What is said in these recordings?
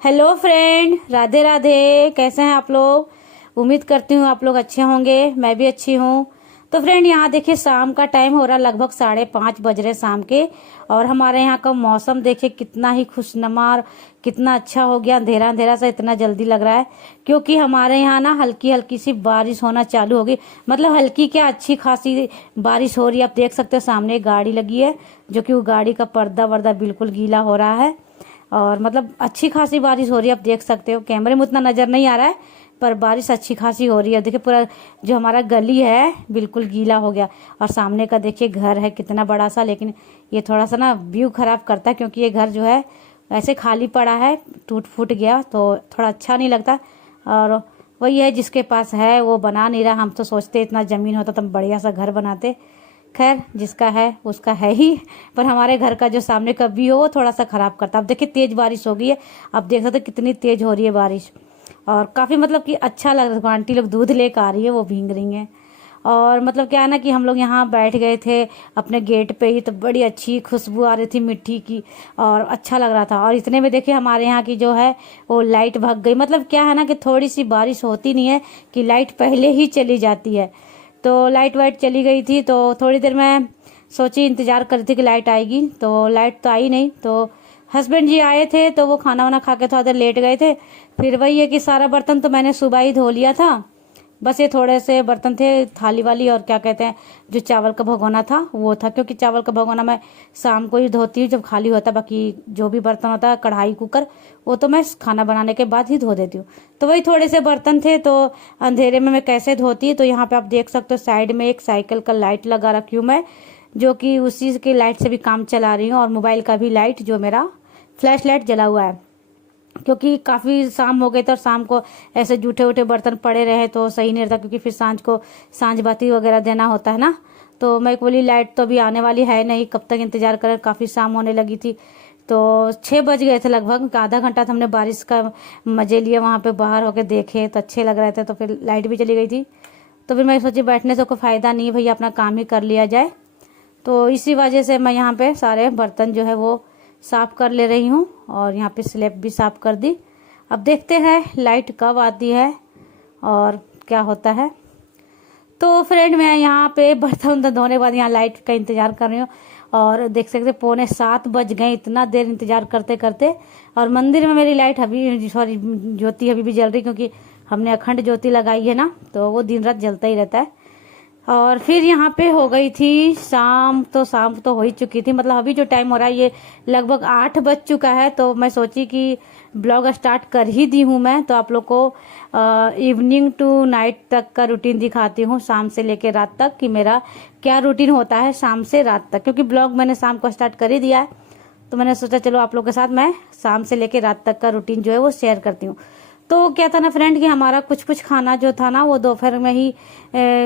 Hello friend, Radhe Radhe. कैसे हैं आप लोग। उम्मीद करती हूँ आप लोग अच्छे होंगे। मैं भी अच्छी हूँ। तो फ्रेंड, यहाँ देखिए शाम का टाइम हो रहा, लगभग 5:30 बज रहे शाम के। और हमारे यहाँ का मौसम देखिए कितना ही खुशनुमा और कितना अच्छा हो गया। अंधेरा अंधेरा सा इतना जल्दी लग रहा है क्योंकि हमारे यहाँ ना हल्की हल्की सी बारिश होना चालू होगी। मतलब हल्की क्या, अच्छी खासी बारिश हो रही है। आप देख सकते हो सामने एक गाड़ी लगी है जो कि वो गाड़ी का पर्दा वर्दा बिल्कुल गीला हो रहा है। और मतलब अच्छी खासी बारिश हो रही है। आप देख सकते हो, कैमरे में उतना नजर नहीं आ रहा है पर बारिश अच्छी खासी हो रही है। देखिए पूरा जो हमारा गली है बिल्कुल गीला हो गया। और सामने का देखिए घर है कितना बड़ा सा, लेकिन ये थोड़ा सा ना व्यू खराब करता है क्योंकि ये घर जो है ऐसे खाली पड़ा है, टूट फूट गया तो थोड़ा अच्छा नहीं लगता। और वही है, जिसके पास है वो बना नहीं रहा। हम तो सोचते इतना ज़मीन होता तो हम बढ़िया सा घर बनाते। खैर, जिसका है उसका है ही। पर हमारे घर का जो सामने का व्यू हो वो थोड़ा सा खराब करता है। अब देखिए तेज बारिश हो गई है। अब देख सकते कितनी तेज हो रही है बारिश। और काफ़ी मतलब कि अच्छा लग रहा है। आंटी लोग दूध लेकर आ रही है, वो भींग रही हैं। और मतलब क्या है ना कि हम लोग यहाँ बैठ गए थे अपने गेट पे ही, तो बड़ी अच्छी खुशबू आ रही थी मिट्टी की और अच्छा लग रहा था। और इतने में देखिए हमारे यहाँ की जो है वो लाइट भाग गई। मतलब क्या है ना कि थोड़ी सी बारिश होती नहीं है कि लाइट पहले ही चली जाती है। तो लाइट वाइट चली गई थी। तो थोड़ी देर मैं सोची, इंतज़ार कर रही थी कि लाइट आएगी, तो लाइट तो आई नहीं। तो हस्बैंड जी आए थे तो वो खाना वाना खा के थोड़ा देर लेट गए थे। फिर वही है कि सारा बर्तन तो मैंने सुबह ही धो लिया था। बस ये थोड़े से बर्तन थे, थाली वाली और क्या कहते हैं जो चावल का भगोना था वो था, क्योंकि चावल का भगोना मैं शाम को ही धोती हूँ जब खाली होता है। बाकी जो भी बर्तन होता है, कढ़ाई कुकर, वो तो मैं खाना बनाने के बाद ही धो देती हूँ। तो वही थोड़े से बर्तन थे, तो अंधेरे में मैं कैसे धोती। तो यहाँ पे आप देख सकते हो साइड में एक साइकिल का लाइट लगा रखी हूँ मैं, जो कि उसी की लाइट से भी काम चला रही हूँ। और मोबाइल का भी लाइट, जो मेरा फ्लैश लाइट जला हुआ है, क्योंकि काफ़ी शाम हो गई थी और शाम को ऐसे जूठे उठे बर्तन पड़े रहे तो सही नहीं रहता, क्योंकि फिर सांझ को सांझ बाती वगैरह देना होता है ना। तो मैं बोली लाइट तो अभी आने वाली है नहीं, कब तक इंतजार करें। काफ़ी शाम होने लगी थी, तो 6 बज गए थे लगभग। आधा घंटा तो हमने बारिश का मजे लिए, वहाँ पे बाहर होके देखे तो अच्छे लग रहे थे। तो फिर लाइट भी चली गई थी। तो फिर मैं सोची बैठने से कोई फ़ायदा नहीं है भैया, अपना काम ही कर लिया जाए। तो इसी वजह से मैं यहाँ पे सारे बर्तन जो है वो साफ़ कर ले रही हूँ। और यहाँ पे स्लैब भी साफ़ कर दी। अब देखते हैं लाइट कब आती है और क्या होता है। तो फ्रेंड, मैं यहाँ पे बर्तन धोने के बाद यहाँ लाइट का इंतज़ार कर रही हूँ। और देख सकते 6:45 बज गए, इतना देर इंतज़ार करते करते। और मंदिर में मेरी लाइट अभी, सॉरी, ज्योति अभी भी जल रही, क्योंकि हमने अखंड ज्योति लगाई है ना, तो वो दिन रात जलता ही रहता है। और फिर यहाँ पे हो गई थी शाम। तो शाम तो हो ही चुकी थी, मतलब अभी जो टाइम हो रहा है ये लगभग 8 बज चुका है। तो मैं सोची कि ब्लॉग स्टार्ट कर ही दी हूँ मैं, तो आप लोग को इवनिंग टू नाइट तक का रूटीन दिखाती हूँ, शाम से लेकर रात तक, कि मेरा क्या रूटीन होता है शाम से रात तक। क्योंकि ब्लॉग मैंने शाम को स्टार्ट कर ही दिया है, तो मैंने सोचा चलो आप लोग के साथ मैं शाम से लेकर रात तक का रूटीन जो है वो शेयर करती हूँ। तो क्या था ना फ्रेंड कि हमारा कुछ कुछ खाना जो था ना वो दोपहर में ही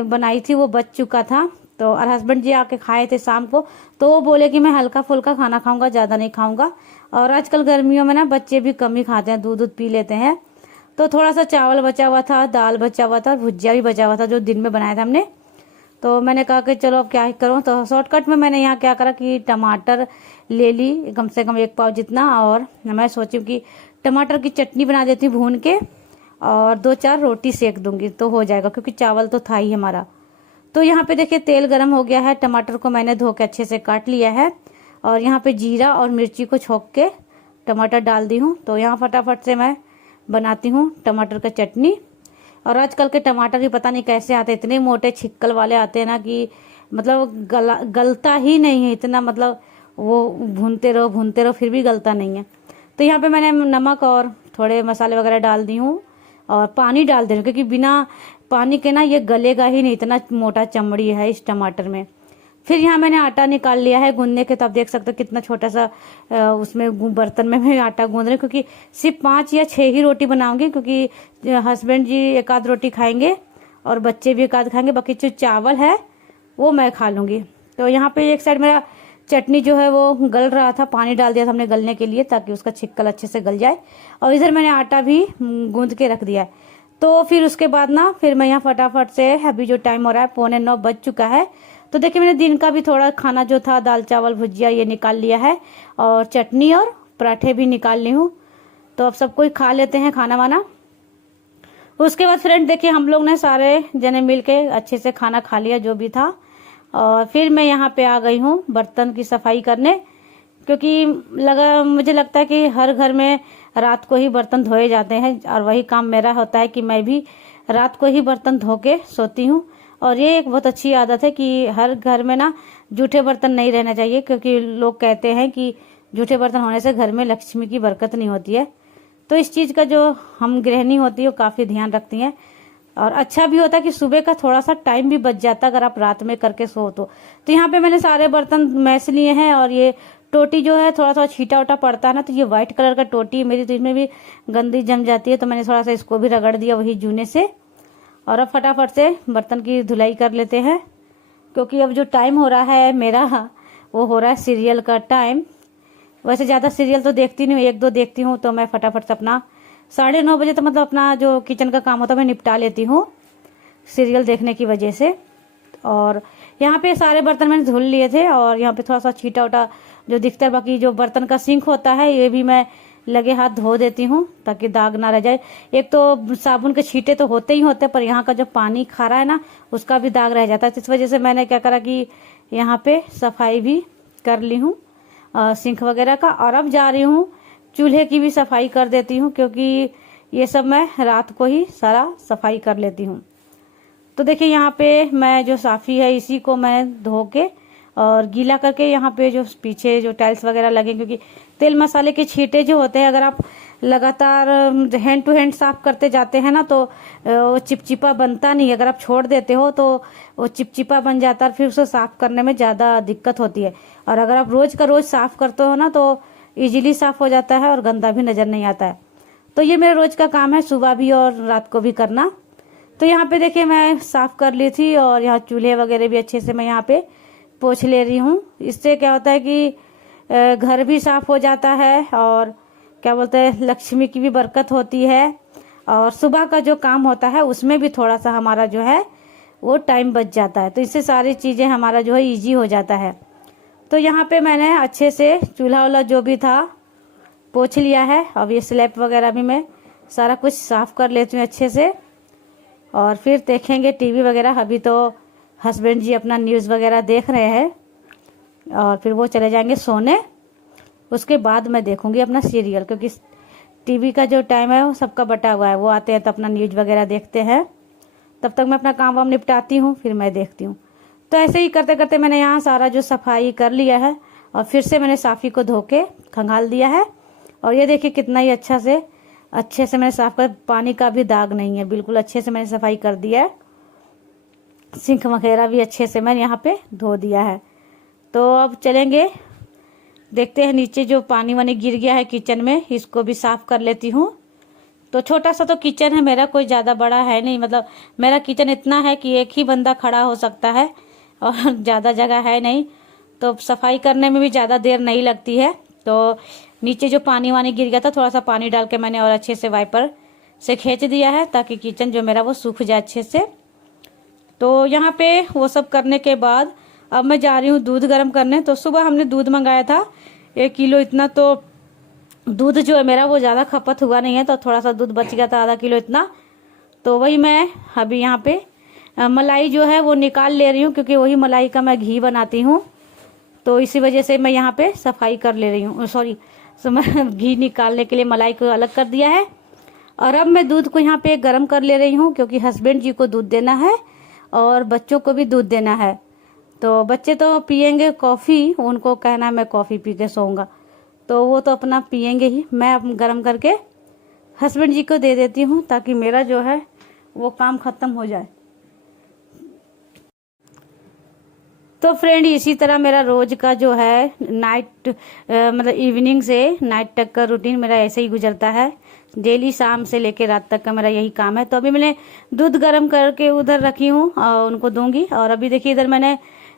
बनाई थी, वो बच चुका था। तो और हस्बैंड जी आके खाए थे शाम को, तो वो बोले कि मैं हल्का फुल्का खाना खाऊंगा, ज़्यादा नहीं खाऊंगा। और आजकल गर्मियों में ना बच्चे भी कम ही खाते हैं, दूध दूध पी लेते हैं। तो थोड़ा सा चावल बचा हुआ था, दाल बचा हुआ था और भुजिया भी बचा हुआ था जो दिन में बनाया था हमने। तो मैंने कहा कि चलो अब क्या ही करूँ। तो शॉर्टकट में मैंने यहाँ क्या करा कि टमाटर ले ली, कम से कम 1 पाव जितना। और मैं सोची कि टमाटर की चटनी बना देती हूँ भून के, और 2-4 रोटी सेक दूंगी तो हो जाएगा, क्योंकि चावल तो था ही हमारा। तो यहाँ पे देखिए तेल गरम हो गया है। टमाटर को मैंने धो के अच्छे से काट लिया है। और यहाँ पे जीरा और मिर्ची को छोंक के टमाटर डाल दी हूँ। तो यहाँ फटाफट से मैं बनाती हूँ टमाटर का चटनी। और आजकल के टमाटर भी पता नहीं कैसे आते, इतने मोटे छिक्कल वाले आते हैं ना कि मतलब गलता ही नहीं है इतना। मतलब वो भूनते रहो फिर भी गलता नहीं है। तो यहाँ पे मैंने नमक और थोड़े मसाले वगैरह डाल दी हूँ और पानी डाल दे रही हूँ, क्योंकि बिना पानी के ना ये गलेगा ही नहीं, इतना मोटा चमड़ी है इस टमाटर में। फिर यहाँ मैंने आटा निकाल लिया है गूंदने के। तो आप देख सकते हो कितना छोटा सा उसमें बर्तन में मैं आटा गूंद रही हूँ, क्योंकि सिर्फ 5 या 6 ही रोटी बनाऊंगी, क्योंकि हस्बैंड जी 1 आध रोटी खाएंगे और बच्चे भी 1 आध खाएंगे। बाकी जो चावल है वो मैं खा लूँगी। तो यहाँ पे एक साइड मेरा चटनी जो है वो गल रहा था, पानी डाल दिया था हमने गलने के लिए ताकि उसका छिक्कल अच्छे से गल जाए। और इधर मैंने आटा भी गूंद के रख दिया है। तो फिर उसके बाद ना फिर मैं यहाँ फटाफट से, अभी जो टाइम हो रहा है 8:45 बज चुका है। तो देखिए मैंने दिन का भी थोड़ा खाना जो था, दाल चावल भुजिया, ये निकाल लिया है। और चटनी और पराठे भी निकाल ली हूँ। तो अब सबको ही खा लेते हैं खाना वाना। उसके बाद फ्रेंड देखिए हम लोग ने सारे जने मिल के अच्छे से खाना खा लिया जो भी था, और फिर मैं यहाँ पे आ गई हूँ बर्तन की सफाई करने, क्योंकि मुझे लगता है कि हर घर में रात को ही बर्तन धोए जाते हैं, और वही काम मेरा होता है कि मैं भी रात को ही बर्तन धो के सोती हूँ। और ये एक बहुत अच्छी आदत है कि हर घर में ना जूठे बर्तन नहीं रहना चाहिए, क्योंकि लोग कहते हैं कि जूठे बर्तन होने से घर में लक्ष्मी की बरकत नहीं होती है। तो इस चीज़ का जो हम गृहिणी होती है वो काफ़ी ध्यान रखती हैं, और अच्छा भी होता है कि सुबह का थोड़ा सा टाइम भी बच जाता अगर आप रात में करके सो तो यहाँ पे मैंने सारे बर्तन मैस लिए हैं, और ये टोटी जो है थोड़ा सा छीटा उटा पड़ता है ना, तो ये व्हाइट कलर का टोटी मेरी, तो इसमें भी गंदी जम जाती है, तो मैंने थोड़ा सा इसको भी रगड़ दिया वही जूने से। और अब फटाफट से बर्तन की धुलाई कर लेते हैं, क्योंकि अब जो टाइम हो रहा है मेरा वो हो रहा है सीरियल का टाइम। वैसे ज़्यादा सीरियल तो देखती नहीं हूँ, 1-2 देखती हूँ, तो मैं फटाफट से अपना 9:30 बजे तो मतलब अपना जो किचन का काम होता है मैं निपटा लेती हूँ सीरियल देखने की वजह से। और यहाँ पे सारे बर्तन मैंने धुल लिए थे, और यहाँ पे थोड़ा सा छीटा उटा जो दिखता है, बाकी जो बर्तन का सिंक होता है ये भी मैं लगे हाथ धो देती हूँ ताकि दाग ना रह जाए। एक तो साबुन के छींटे तो होते ही होते हैं, पर यहाँ का जो पानी खारा है ना उसका भी दाग रह जाता है, तो इस वजह से मैंने क्या करा कि यहाँ पे सफाई भी कर ली हूँ सिंक वगैरह का। और अब जा रही हूँ चूल्हे की भी सफाई कर देती हूँ, क्योंकि ये सब मैं रात को ही सारा सफाई कर लेती हूँ। तो देखिए यहाँ पे मैं जो साफ़ी है इसी को मैं धो के और गीला करके यहाँ पे जो पीछे जो टाइल्स वगैरह लगे, क्योंकि तेल मसाले के छींटे जो होते हैं अगर आप लगातार हैंड टू हैंड साफ करते जाते हैं ना तो वो चिपचिपा बनता नहीं, अगर आप छोड़ देते हो तो वो चिपचिपा बन जाता है, फिर उसे साफ करने में ज़्यादा दिक्कत होती है। और अगर आप रोज़ का रोज़ साफ करते हो ना तो इजीली साफ हो जाता है और गंदा भी नज़र नहीं आता है। तो ये मेरा रोज़ का काम है, सुबह भी और रात को भी करना। तो यहाँ पे देखिए मैं साफ़ कर ली थी, और यहाँ चूल्हे वगैरह भी अच्छे से मैं यहाँ पे पोंछ ले रही हूँ। इससे क्या होता है कि घर भी साफ हो जाता है, और क्या बोलते हैं लक्ष्मी की भी बरकत होती है, और सुबह का जो काम होता है उसमें भी थोड़ा सा हमारा जो है वो टाइम बच जाता है। तो इससे सारी चीज़ें हमारा जो है ईजी हो जाता है। तो यहाँ पे मैंने अच्छे से चूल्हा वाला जो भी था पोंछ लिया है। अब ये स्लैब वगैरह भी मैं सारा कुछ साफ़ कर लेती हूँ अच्छे से, और फिर देखेंगे टीवी वगैरह। अभी तो हस्बैंड जी अपना न्यूज़ वगैरह देख रहे हैं, और फिर वो चले जाएंगे सोने। उसके बाद मैं देखूंगी अपना सीरियल, क्योंकि टीवी का जो टाइम है वो सबका बटा हुआ है, वो आते हैं तो अपना न्यूज़ वगैरह देखते हैं। तब तक मैं अपना काम वाम निपटाती हूँ, फिर मैं देखती हूँ। तो ऐसे ही करते करते मैंने यहाँ सारा जो सफाई कर लिया है, और फिर से मैंने साफ़ी को धो के खंगाल दिया है। और ये देखिए कितना ही अच्छे से मैंने साफ कर, पानी का भी दाग नहीं है, बिल्कुल अच्छे से मैंने सफाई कर दिया है। सिंक वगैरह भी अच्छे से मैंने यहाँ पे धो दिया है। तो अब चलेंगे, देखते हैं नीचे जो पानी वानी गिर गया है किचन में, इसको भी साफ कर लेती हूँ। तो छोटा सा तो किचन है मेरा, कोई ज़्यादा बड़ा है नहीं, मतलब मेरा किचन इतना है कि एक ही बंदा खड़ा हो सकता है, और ज़्यादा जगह है नहीं, तो सफाई करने में भी ज़्यादा देर नहीं लगती है। तो नीचे जो पानी वानी गिर गया था, थोड़ा सा पानी डाल के मैंने और अच्छे से वाइपर से खींच दिया है, ताकि किचन जो मेरा वो सूख जाए अच्छे से। तो यहाँ पे वो सब करने के बाद अब मैं जा रही हूँ दूध गर्म करने। तो सुबह हमने दूध मंगाया था 1 किलो इतना, तो दूध जो है मेरा वो ज़्यादा खपत हुआ नहीं है, तो थोड़ा सा दूध बच गया था, आधा किलो इतना। तो वही मैं अभी यहाँ पे मलाई जो है वो निकाल ले रही हूँ, क्योंकि वही मलाई का मैं घी बनाती हूँ। तो इसी वजह से मैं यहाँ पे सफाई कर ले रही हूँ, सॉरी मैं घी निकालने के लिए मलाई को अलग कर दिया है। और अब मैं दूध को यहाँ पे गर्म कर ले रही हूँ, क्योंकि हस्बैंड जी को दूध देना है और बच्चों को भी दूध देना है। तो बच्चे तो पियेंगे कॉफ़ी, उनको कहना है मैं कॉफ़ी पी के सोऊंगा, तो वो तो अपना पियेंगे ही। मैं अब गर्म करके हस्बैंड जी को दे देती हूँ, ताकि मेरा जो है वो काम ख़त्म हो जाए। तो फ्रेंड इसी तरह मेरा रोज़ का जो है नाइट मतलब इवनिंग से नाइट तक का रूटीन मेरा ऐसे ही गुजरता है। डेली शाम से लेकर रात तक का मेरा यही काम है। तो अभी मैंने दूध गर्म करके उधर रखी हूँ और उनको दूंगी। और अभी देखिए इधर मैंने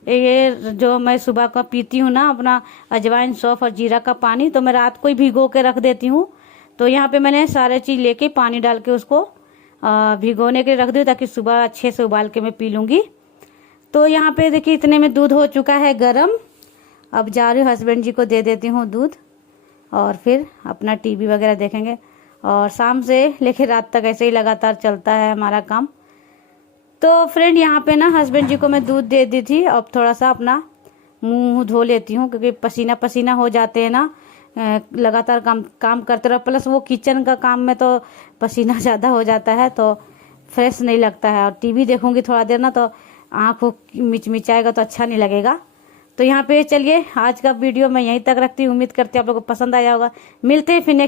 ये जो मैं सुबह का पीती हूँ ना अपना अजवाइन सौंफ और जीरा का पानी, तो मैं रात को ही भिगो के रख देती हूँ। तो यहाँ पे मैंने सारे चीज़ लेके पानी डाल के उसको भिगोने के लिए रख दी, ताकि सुबह अच्छे से उबाल के मैं पी लूँगी। तो यहाँ पे देखिए इतने में दूध हो चुका है गरम। अब जा रही हूँ हस्बैंड जी को दे देती हूँ दूध। और फिर अपना टीवी वगैरह देखेंगे। और शाम से लेकर रात तक ऐसे ही लगातार चलता है हमारा काम। तो फ्रेंड यहाँ पे ना हस्बैंड जी को मैं दूध दे दी थी। अब थोड़ा सा अपना मुंह धो लेती हूँ, क्योंकि पसीना पसीना हो जाते हैं ना, लगातार काम करते रहो। प्लस वो किचन का काम में तो पसीना ज़्यादा हो जाता है, तो फ्रेश नहीं लगता है। और टीवी देखूंगी थोड़ा देर ना, तो आँख मिचमिचाएगा तो अच्छा नहीं लगेगा। तो यहाँ पे चलिए आज का वीडियो मैं यहीं तक रखती हूँ। उम्मीद करती हूँ आप लोगों को पसंद आया होगा। मिलते हैं फिर नेक्स्ट